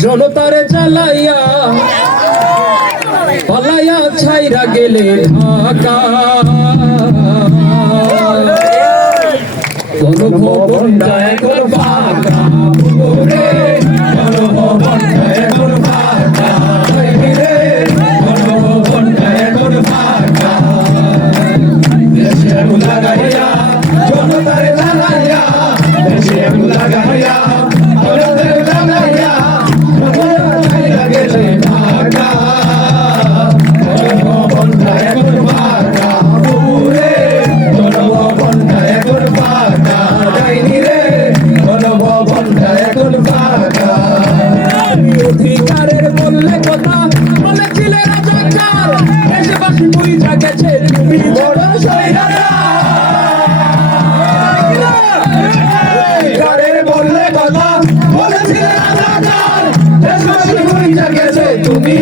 জনতারে জ্বালাইয়া পালাইয়া ছাইরা গেলে ঢাকা গণভবনটা এখন ফাঁকা রে গণভবনটা এখন ফাঁকা রে গণভবনটা এখন ফাঁকা দেশে আগুন লাগাইয়া জনতারে জ্বালাইয়া দেশে আগুন লাগাইয়া জনতারে জ্বালাইয়া ছাইরা গেলে ঢাকা গণভবনটা এখন ফাঁকা রে গণভবনটা এখন ফাঁকা অধিকারের বললে কথা বলেছিলে রাজাকার দেশবাসী বুঝা গেছে তুমি বড় অধিকারের বললে কথা বলেছিলে রাজাকার দেশবাসী বুঝা গেছে তুমি